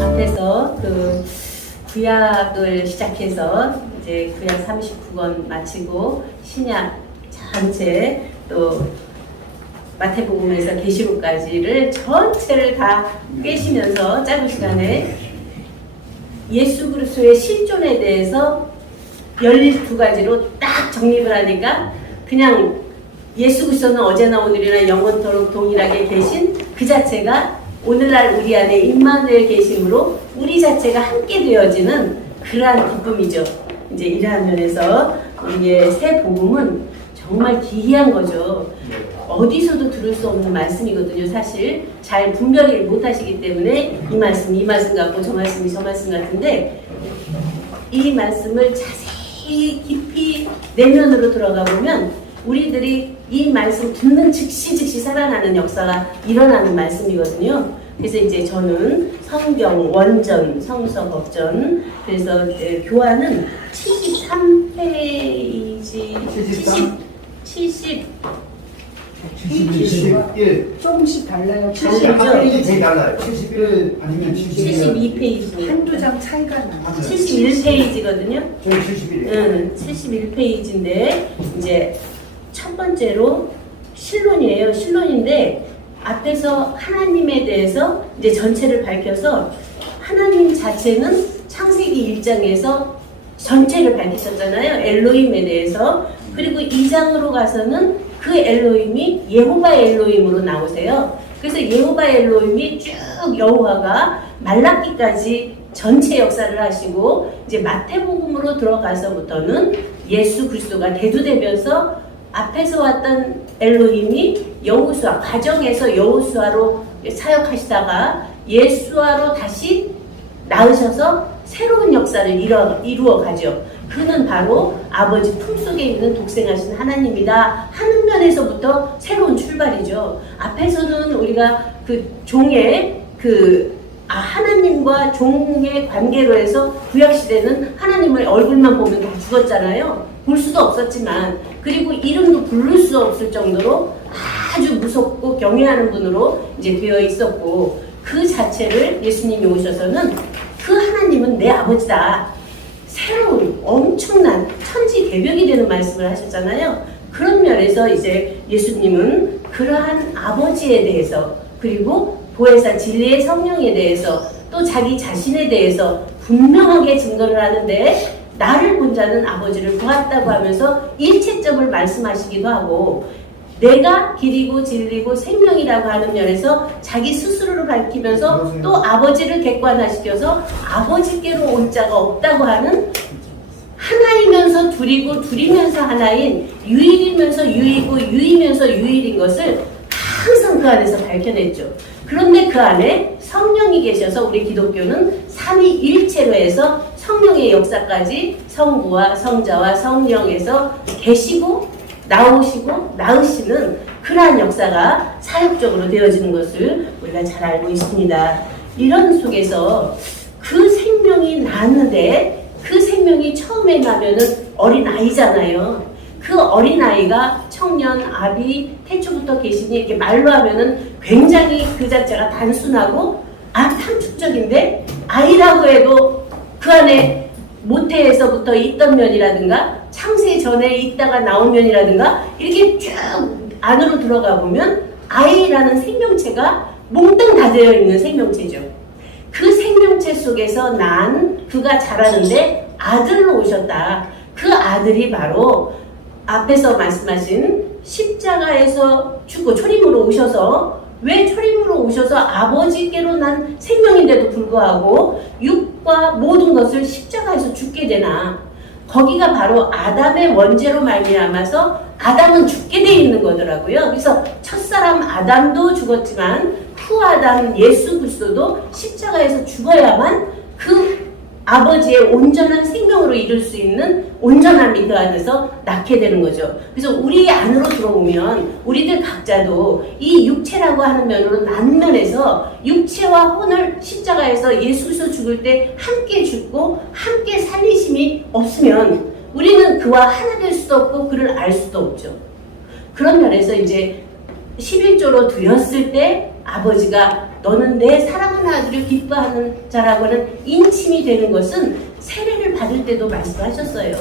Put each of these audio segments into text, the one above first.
앞에서 그 구약을 시작해서 이제 구약 39권 마치고 신약 전체 또 마태복음에서 계시록까지를 전체를 다 빼시면서 짧은 시간에 예수 그리스도의 실존에 대해서 12가지로 딱 정립을 하니까 그냥 예수 그리스도는 어제나 오늘이나 영원토록 동일하게 계신 그 자체가 오늘날 우리 안에 임마누엘 계심으로 우리 자체가 함께 되어지는 그러한 기쁨이죠. 이제 이러한 면에서 우리의 새 복음은 정말 기이한 거죠. 어디서도 들을 수 없는 말씀이거든요. 사실 잘 분별을 못 하시기 때문에 이 말씀 같고 저 말씀이 저 말씀 같은데 이 말씀을 자세히 깊이 내면으로 들어가 보면 우리들이 이 말씀 듣는 즉시 살아나는 역사가 일어나는 말씀이거든요. 그래서 이제 저는 성경 원전, 성서 법전, 그래서 교환은 73페이지, 71 조금씩 달라요. 되게 달라요. 71 아니면 72페이지. 한두 장 차이가 나요. 71페이지거든요. 저는 71이에요. 응, 71페이지인데 이제 첫 번째로 신론이에요. 신론인데 앞에서 하나님에 대해서 이제 전체를 밝혀서 하나님 자체는 창세기 1장에서 전체를 밝히셨잖아요. 엘로힘에 대해서. 그리고 2장으로 가서는 그 엘로힘이 여호와 엘로힘으로 나오세요. 그래서 여호와 엘로힘이 쭉 여호와가 말라기까지 전체 역사를 하시고 이제 마태복음으로 들어가서부터는 예수 그리스도가 대두되면서 앞에서 왔던 엘로힘이 여호수아 과정에서 여호수아로 사역하시다가 예수아로 다시 나으셔서 새로운 역사를 이루어 가죠. 그는 바로 아버지 품속에 있는 독생하신 하나님이다 하는 면에서부터 새로운 출발이죠. 앞에서는 우리가 그 종의 하나님과 종의 관계로 해서 구약시대는 하나님의 얼굴만 보면 다 죽었잖아요. 볼 수도 없었지만, 그리고 이름도 부를 수 없을 정도로 아주 무섭고 경외하는 분으로 이제 되어 있었고, 그 자체를 예수님이 오셔서는 그 하나님은 내 아버지다. 새로운 엄청난 천지개벽이 되는 말씀을 하셨잖아요. 그런 면에서 이제 예수님은 그러한 아버지에 대해서, 그리고 보혜사 진리의 성령에 대해서, 또 자기 자신에 대해서 분명하게 증거를 하는데, 나를 본 자는 아버지를 보았다고 하면서 일체점을 말씀하시기도 하고, 내가 길이고 진리고 생명이라고 하는 면에서 자기 스스로를 밝히면서 또 아버지를 객관화시켜서 아버지께로 올 자가 없다고 하는, 하나이면서 둘이고 둘이면서 하나인, 유일이면서 유이고 유이면서 유일인 것을 항상 그 안에서 밝혀냈죠. 그런데 그 안에 성령이 계셔서 우리 기독교는 삼위일체로 해서 성령의 역사까지 성부와 성자와 성령에서 계시고 나오시고 나으시는 그러한 역사가 사역적으로 되어지는 것을 우리가 잘 알고 있습니다. 이런 속에서 그 생명이 났는데, 그 생명이 처음에 나면은 어린아이잖아요. 그 어린아이가 청년, 아비, 태초부터 계시니 이렇게 말로 하면은 굉장히 그 자체가 단순하고 탐축적인데, 아이라고 해도 그 안에 모태에서부터 있던 면이라든가 창세 전에 있다가 나온 면이라든가 이렇게 쭉 안으로 들어가 보면 아이라는 생명체가 몽땅 다 되어 있는 생명체죠. 그 생명체 속에서 난 그가 자라는데 아들로 오셨다. 그 아들이 바로 앞에서 말씀하신 십자가에서 죽고 초림으로 오셔서, 왜 초림으로 오셔서 아버지께로 난 생명인데도 불구하고 육과 모든 것을 십자가에서 죽게 되나. 거기가 바로 아담의 원죄로 말미암아서 아담은 죽게 돼 있는 거더라고요. 그래서 첫사람 아담도 죽었지만 후 아담 예수 그리스도도 십자가에서 죽어야만 그 아버지의 온전한 생명으로 이룰 수 있는 온전함이 그 안에서 낳게 되는 거죠. 그래서 우리 안으로 들어오면 우리들 각자도 이 육체라고 하는 면으로 난 면에서 육체와 혼을 십자가에서 예수 그리스도 죽을 때 함께 죽고 함께 살리심이 없으면 우리는 그와 하나 될 수도 없고 그를 알 수도 없죠. 그런 면에서 이제 11조로 드렸을 때 아버지가 너는 내 사랑하는 아들을 기뻐하는 자라고는 인침이 되는 것은 세례를 받을 때도 말씀하셨어요.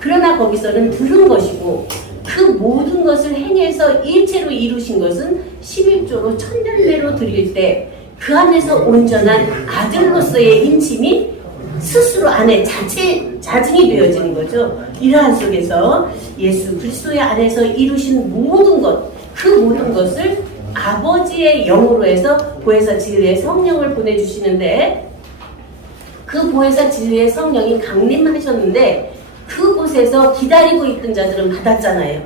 그러나 거기서는 들은 것이고 그 모든 것을 행해서 일체로 이루신 것은 11조로 천열매로 드릴 때 그 안에서 온전한 아들로서의 인침이 스스로 안에 자증이 되어지는 거죠. 이러한 속에서 예수 그리스도의 안에서 이루신 모든 것, 그 모든 것을 아버지의 영으로 해서 보혜사 진리의 성령을 보내주시는데 그 보혜사 진리의 성령이 강림하셨는데 그곳에서 기다리고 있던 자들은 받았잖아요.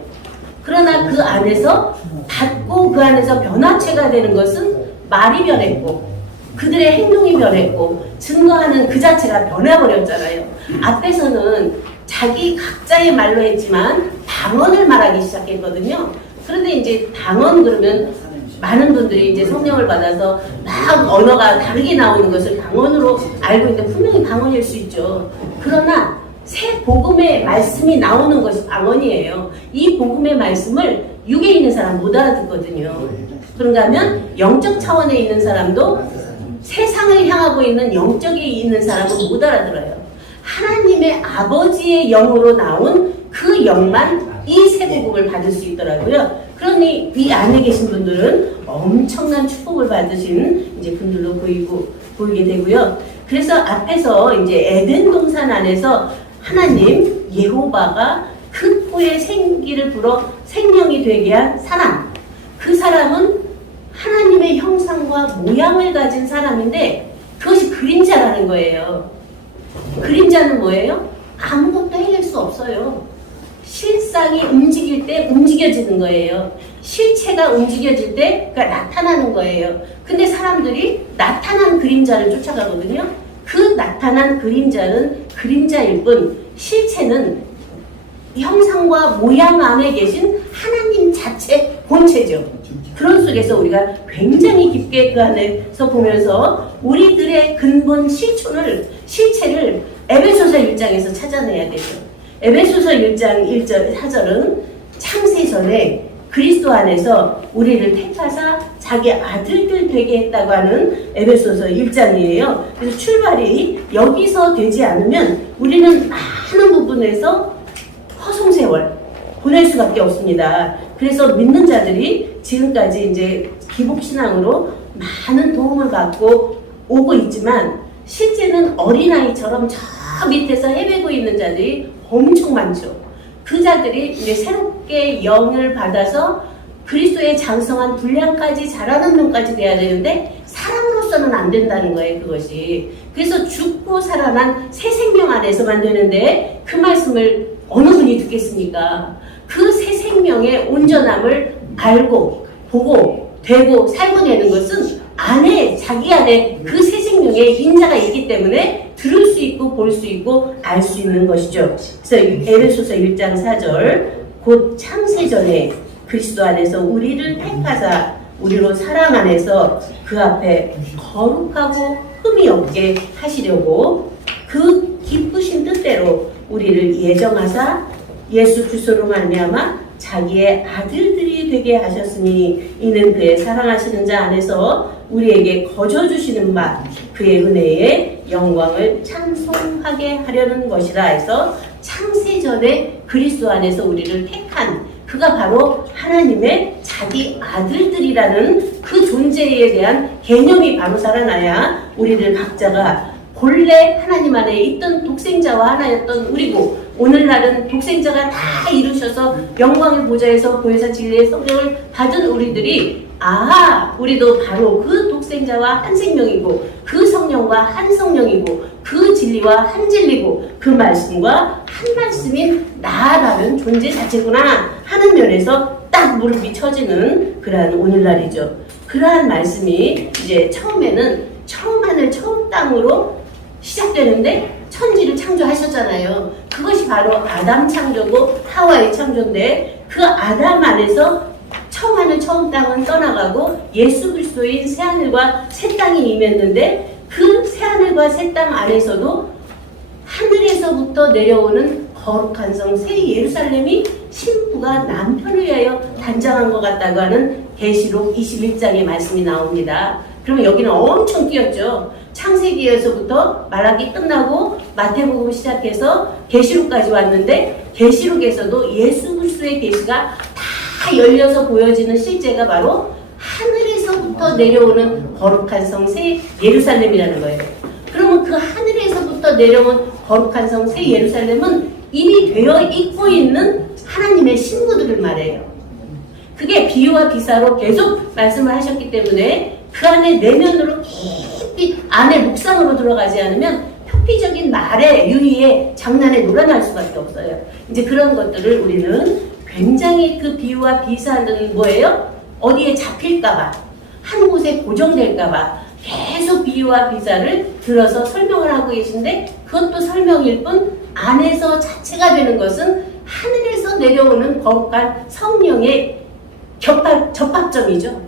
그러나 그 안에서 받고 그 안에서 변화체가 되는 것은 말이 변했고 그들의 행동이 변했고 증거하는 그 자체가 변해버렸잖아요. 앞에서는 자기 각자의 말로 했지만 방언을 말하기 시작했거든요. 그런데 이제 방언 그러면 많은 분들이 이제 성령을 받아서 막 언어가 다르게 나오는 것을 방언으로 알고 있는데 분명히 방언일 수 있죠. 그러나 새 복음의 말씀이 나오는 것이 방언이에요. 이 복음의 말씀을 육에 있는 사람 못 알아듣거든요. 그런가 하면 영적 차원에 있는 사람도 세상을 향하고 있는 영적에 있는 사람은 못 알아들어요. 하나님의 아버지의 영으로 나온 그 영만 이 새 복음을 받을 수 있더라고요. 그러니 이 안에 계신 분들은 엄청난 축복을 받으신 이제 분들로 보이게 되고요. 그래서 앞에서 이제 에덴 동산 안에서 하나님 예호바가 그 포에 생기를 불어 생명이 되게 한 사람, 그 사람은 하나님의 형상과 모양을 가진 사람인데 그것이 그림자라는 거예요. 그림자는 뭐예요? 아무것도 해낼 수 없어요. 실상이 움직일 때 움직여지는 거예요. 실체가 움직여질 때 그러니까 나타나는 거예요. 근데 사람들이 나타난 그림자를 쫓아가거든요. 그 나타난 그림자는 그림자일 뿐 실체는 형상과 모양 안에 계신 하나님 자체 본체죠. 그런 속에서 우리가 굉장히 깊게 그 안에서 보면서 우리들의 근본 실체를 에베소서 1장에서 찾아내야 되죠. 에베소서 1장 1절 4절은 창세전에 그리스도 안에서 우리를 택하사 자기 아들들 되게 했다고 하는 에베소서 1장이에요. 그래서 출발이 여기서 되지 않으면 우리는 많은 부분에서 허송세월 보낼 수밖에 없습니다. 그래서 믿는 자들이 지금까지 이제 기복신앙으로 많은 도움을 받고 오고 있지만 실제는 어린아이처럼 저 밑에서 헤매고 있는 자들이 엄청 많죠. 그 자들이 이제 새롭게 영을 받아서 그리스도의 장성한 분량까지 자라는 놈까지 돼야 되는데 사람으로서는 안 된다는 거예요, 그것이. 그래서 죽고 살아난 새 생명 안에서만 되는데 그 말씀을 어느 분이 듣겠습니까? 그 새 생명의 온전함을 알고 보고 되고 살고 내는 것은 자기 안에 그 새 생명의 인자가 있기 때문에 들을 수 있고 볼 수 있고 알 수 있는 것이죠. 그래서 에베소서 1장 4절 곧 창세전에 그리스도 안에서 우리를 택하사 우리로 사랑 안에서 그 앞에 거룩하고 흠이 없게 하시려고 그 기쁘신 뜻대로 우리를 예정하사 예수 그리스도로 말미암아 자기의 아들들이 되게 하셨으니 이는 그의 사랑하시는 자 안에서 우리에게 거저 주시는 바 그의 은혜의 영광을 찬송하게 하려는 것이라 해서 창세전에 그리스도 안에서 우리를 택한 그가 바로 하나님의 자기 아들들이라는 그 존재에 대한 개념이 바로 살아나야 우리들 각자가 본래 하나님 안에 있던 독생자와 하나였던 우리고 오늘날은 독생자가 다 이루셔서 영광의 보좌에서 보혜사 진리의 성령을 받은 우리들이 우리도 바로 그 독생자와 한 생명이고 그 성령과 한 성령이고 그 진리와 한 진리고 그 말씀과 한 말씀인 나라는 존재 자체구나 하는 면에서 딱 무릎이 쳐지는 그러한 오늘날이죠. 그러한 말씀이 이제 처음에는 처음 하늘 처음 땅으로 시작되는데 천지를 창조하셨잖아요. 그것이 바로 아담 창조고 하와의 창조인데 그 아담 안에서 처음 하늘 처음 땅은 떠나가고 예수 그리스도인 새하늘과 새 땅이 임했는데 그 새하늘과 새 땅 안에서도 하늘에서부터 내려오는 거룩한 성 새 예루살렘이 신부가 남편을 위하여 단장한 것 같다고 하는 계시록 21장의 말씀이 나옵니다. 그러면 여기는 엄청 뛰었죠. 창세기에서부터 말라기 끝나고 마태복음 시작해서 계시록까지 왔는데 계시록에서도 예수 그리스도의 계시가 다 열려서 보여지는 실제가 바로 하늘에서부터 내려오는 거룩한 성 새 예루살렘이라는 거예요. 그러면 그 하늘에서부터 내려온 거룩한 성 새 예루살렘은 이미 되어 있고 있는 하나님의 신부들을 말해요. 그게 비유와 비사로 계속 말씀을 하셨기 때문에 그 안에 내면으로 깊이 안에 묵상으로 들어가지 않으면 표피적인 말에 유희에 장난에 놀아날 수밖에 없어요. 이제 그런 것들을 우리는 굉장히 그 비유와 비사는 뭐예요? 어디에 잡힐까봐 한 곳에 고정될까봐 계속 비유와 비사를 들어서 설명을 하고 계신데 그것도 설명일 뿐 안에서 자체가 되는 것은 하늘에서 내려오는 거룩한 성령의 접합점이죠.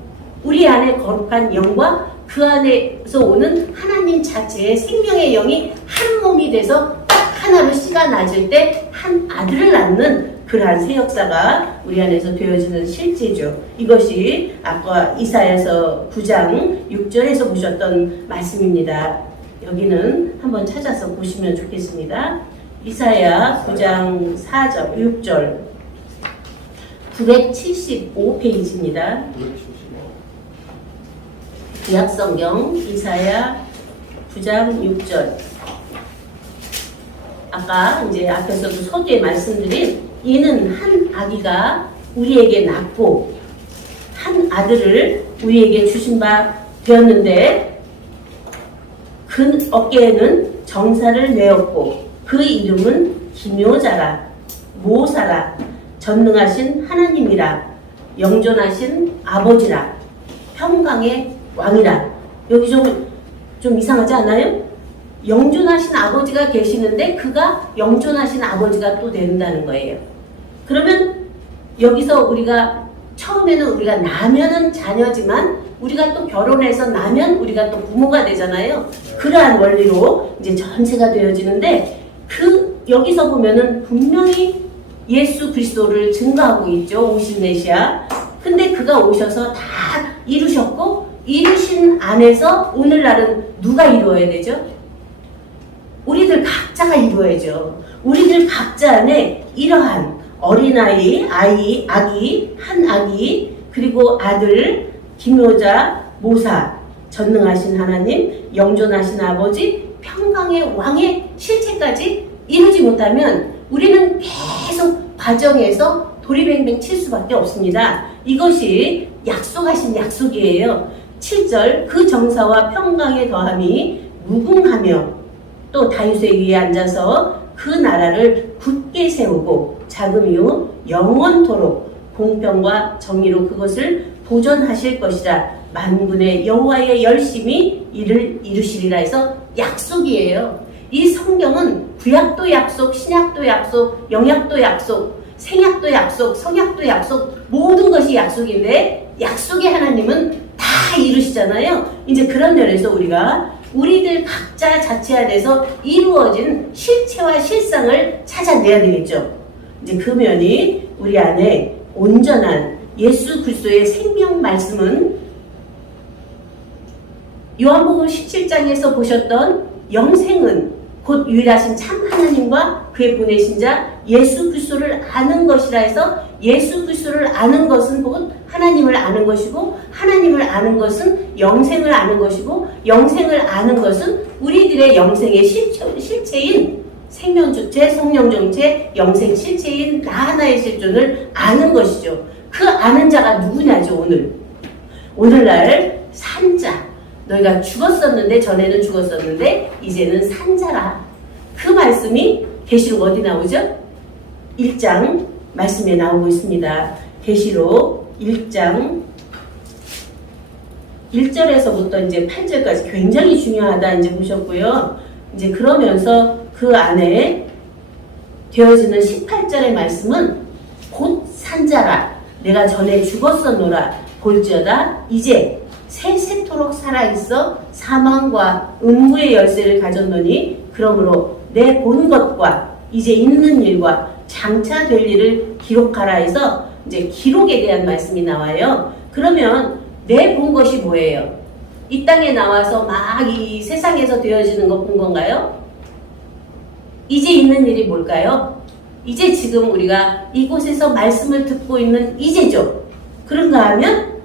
우리 안에 거룩한 영과 그 안에서 오는 하나님 자체의 생명의 영이 한 몸이 돼서 딱 하나로 씨가 낮을 때 한 아들을 낳는 그러한 새 역사가 우리 안에서 되어지는 실제죠. 이것이 아까 이사야서 9장 6절에서 보셨던 말씀입니다. 여기는 한번 찾아서 보시면 좋겠습니다. 이사야 9장 4절, 6절 975페이지입니다. 구약성경 이사야 9장 6절 아까 이제 앞에서도 서두에 말씀드린 이는 한 아기가 우리에게 낳고 한 아들을 우리에게 주신 바 되었는데 그 어깨에는 정사를 메었고 그 이름은 기묘자라 모사라 전능하신 하나님이라 영존하신 아버지라 평강의 왕이라. 여기 좀 이상하지 않아요? 영존하신 아버지가 계시는데 그가 영존하신 아버지가 또 된다는 거예요. 그러면 여기서 우리가 처음에는 우리가 나면은 자녀지만 우리가 또 결혼해서 나면 우리가 또 부모가 되잖아요. 그러한 원리로 이제 전체가 되어지는데 그 여기서 보면은 분명히 예수 그리스도를 증거하고 있죠. 오신 메시아. 근데 그가 오셔서 다 이루셨고 이루신 안에서 오늘날은 누가 이루어야 되죠? 우리들 각자가 이루어야죠. 우리들 각자 안에 이러한 어린아이, 아기, 한 아기, 그리고 아들, 기묘자, 모사, 전능하신 하나님, 영존하신 아버지, 평강의 왕의 실체까지 이루지 못하면 우리는 계속 과정에서 도리뱅뱅 칠 수밖에 없습니다. 이것이 약속하신 약속이에요. 7절 그 정사와 평강의 더함이 무궁하며 또 다윗의 위에 앉아서 그 나라를 굳게 세우고 자금이요 영원토록 공평과 정의로 그것을 보존하실 것이라 만군의 여호와의 열심히 이를 이루시리라 해서 약속이에요. 이 성경은 구약도 약속, 신약도 약속, 영약도 약속, 생약도 약속, 성약도 약속 모든 것이 약속인데 약속의 하나님은 다 이루시잖아요. 이제 그런 면에서 우리들 각자 자체 안에서 이루어진 실체와 실상을 찾아내야 되겠죠. 이제 그 면이 우리 안에 온전한 예수 그리스도의 생명 말씀은 요한복음 17장에서 보셨던 영생은 곧 유일하신 참 하나님과 그의 보내신 자 예수 그리스도를 아는 것이라 해서 예수 그리스도를 아는 것은 곧 하나님을 아는 것이고 하나님을 아는 것은 영생을 아는 것이고 영생을 아는 것은 우리들의 영생의 실체인 생명주체, 성령정체, 영생 실체인 나 하나의 실존을 아는 것이죠. 그 아는 자가 누구냐죠. 오늘날 산자 너희가 죽었었는데 전에는 죽었었는데 이제는 산자라. 그 말씀이 계시록 어디 나오죠? 1장 말씀에 나오고 있습니다. 계시록 1장 1절에서부터 이제 8절까지 굉장히 중요하다 이제 보셨고요. 이제 그러면서 그 안에 되어지는 18절의 말씀은 곧 산자라 내가 전에 죽었었노라 볼지어다 이제 세세토록 살아있어 사망과 음부의 열쇠를 가졌노니 그러므로 내 본 것과 이제 있는 일과 장차 될 일을 기록하라 해서 이제 기록에 대한 말씀이 나와요. 그러면 내 본 것이 뭐예요? 이 땅에 나와서 막 이 세상에서 되어지는 거 본 건가요? 이제 있는 일이 뭘까요? 이제 지금 우리가 이곳에서 말씀을 듣고 있는 이제죠. 그런가 하면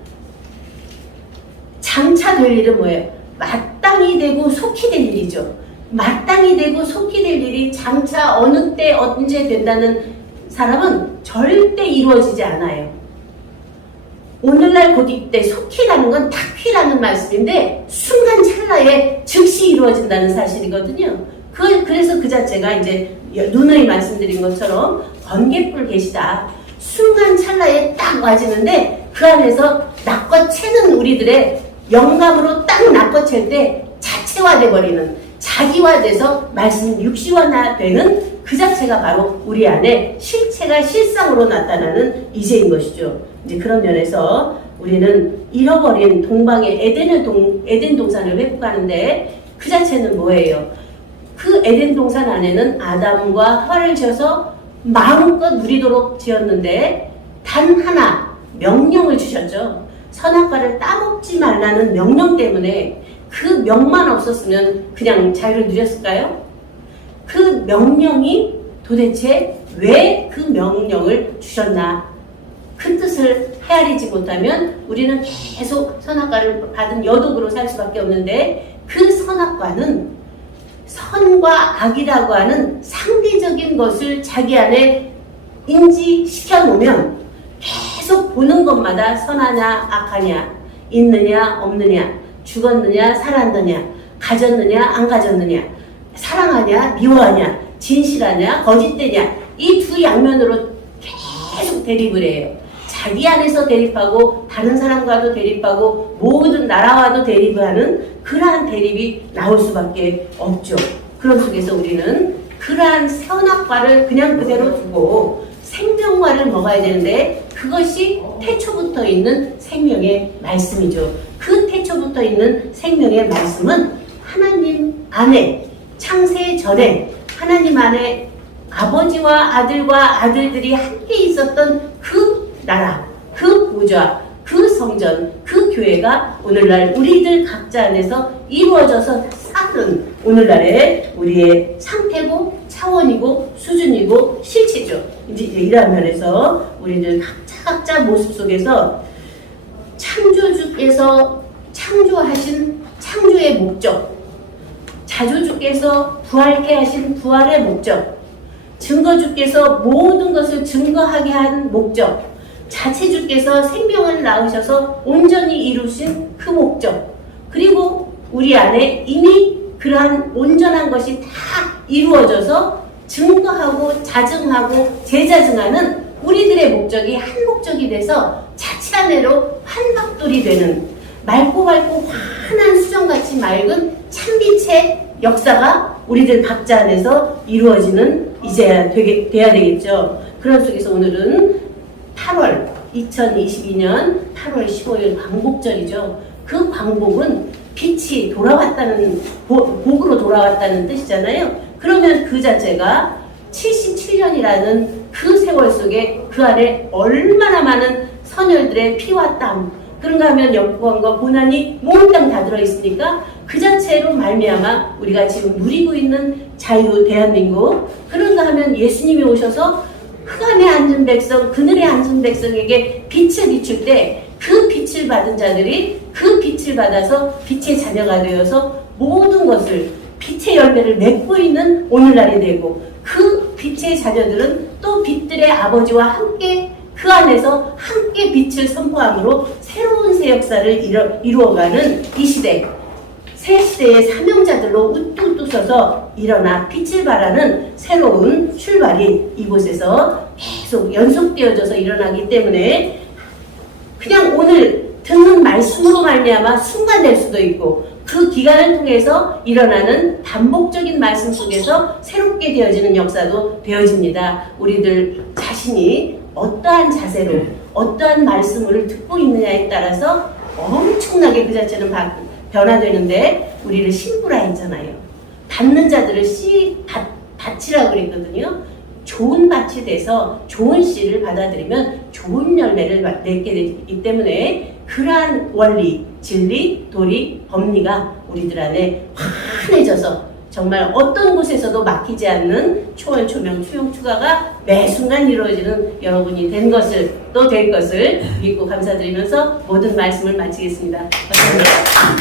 장차 될 일은 뭐예요? 마땅히 되고 속히 될 일이죠. 마땅히 되고 속히 될 일이 장차 어느 때 언제 된다는 사람은 절대 이루어지지 않아요. 오늘날 곧 이때 속히라는 건 탁휘라는 말씀인데 순간 찰나에 즉시 이루어진다는 사실이거든요. 그래서 그 자체가 이제 누누이 말씀드린 것처럼 번개불 계시다. 순간 찰나에 딱 와지는데 그 안에서 낚아채는 우리들의 영감으로 딱 낚아챌 때 자체화돼 버리는 자기화돼서 말씀 육시화되는 그 자체가 바로 우리 안에 실체가 실상으로 나타나는 이제인 것이죠. 이제 그런 면에서 우리는 잃어버린 동방의 에덴 동산을 회복하는데 그 자체는 뭐예요? 그 에덴 동산 안에는 아담과 하와를 지어서 마음껏 누리도록 지었는데 단 하나 명령을 주셨죠. 선악과를 따먹지 말라는 명령 때문에 그 명만 없었으면 그냥 자유를 누렸을까요? 그 명령이 도대체 왜 그 명령을 주셨나? 그 뜻을 헤아리지 못하면 우리는 계속 선악과를 받은 여독으로 살 수밖에 없는데 그 선악과는 선과 악이라고 하는 상대적인 것을 자기 안에 인지시켜 놓으면 계속 보는 것마다 선하냐 악하냐 있느냐 없느냐 죽었느냐 살았느냐 가졌느냐 안 가졌느냐 사랑하냐 미워하냐 진실하냐 거짓되냐 이 두 양면으로 계속 대립을 해요. 자기 안에서 대립하고 다른 사람과도 대립하고 모든 나라와도 대립을 하는 그러한 대립이 나올 수밖에 없죠. 그런 속에서 우리는 그러한 선악과를 그냥 그대로 두고 생명과를 먹어야 되는데 그것이 태초부터 있는 생명의 말씀이죠. 그 태초부터 있는 생명의 말씀은 하나님 안에 창세 전에 하나님 안에 아버지와 아들과 아들들이 함께 있었던 그 나라, 그 보좌, 그 성전, 그 교회가 오늘날 우리들 각자 안에서 이루어져서 사는 오늘날의 우리의 상태고 차원이고 수준이고 실체죠. 이제 이러한 면에서 우리들 각자 모습 속에서 창조주께서 창조하신 창조의 목적, 자조주께서 부활케 하신 부활의 목적, 증거주께서 모든 것을 증거하게 한 목적, 자체주께서 생명을 낳으셔서 온전히 이루신 그 목적, 그리고 우리 안에 이미 그러한 온전한 것이 다 이루어져서 증거하고 자증하고 재자증하는 우리들의 목적이 한 목적이 돼서 자체 안으로 환박돌이 되는 맑고 환한 수정같이 맑은 참빛의 역사가 우리들 각자 안에서 이루어지는 이제야 돼야 되겠죠. 그런 속에서 오늘은 8월 2022년 8월 15일 광복절이죠. 그 광복은 빛이 돌아왔다는 복으로 돌아왔다는 뜻이잖아요. 그러면 그 자체가 77년이라는 그 세월 속에 그 안에 얼마나 많은 선열들의 피와 땀, 그런가 하면 역경과 고난이 몽땅 다 들어있으니까 그 자체로 말미암아 우리가 지금 누리고 있는 자유 대한민국, 그런가 하면 예수님이 오셔서 그 안에 앉은 백성, 그늘에 앉은 백성에게 빛을 비출 때 그 빛을 받은 자들이 그 빛을 받아서 빛의 자녀가 되어서 모든 것을 빛의 열매를 맺고 있는 오늘날이 되고 그 빛의 자녀들은 또 빛들의 아버지와 함께 그 안에서 함께 빛을 선포함으로 새로운 새 역사를 이루어가는 이 시대, 새 시대의 사명자들로 우뚝 서서 일어나 빛을 발하는 새로운 출발이 이곳에서 계속 연속되어져서 일어나기 때문에 그냥 오늘 듣는 말씀으로 말미암아 순간될 수도 있고 그 기간을 통해서 일어나는 반복적인 말씀 속에서 새롭게 되어지는 역사도 되어집니다. 우리들 자신이 어떠한 자세로 어떠한 말씀을 듣고 있느냐에 따라서 엄청나게 그 자체는 변화되는데, 우리를 신부라 했잖아요. 받는 자들을 밭이라고 그랬거든요. 좋은 밭이 돼서 좋은 씨를 받아들이면 좋은 열매를 맺게 되기 때문에 그러한 원리, 진리, 도리, 법리가 우리들 안에 환해져서 정말 어떤 곳에서도 막히지 않는 초월, 초명, 추용, 추가가 매 순간 이루어지는 여러분이 된 것을, 또 될 것을 믿고 감사드리면서 모든 말씀을 마치겠습니다. 감사합니다.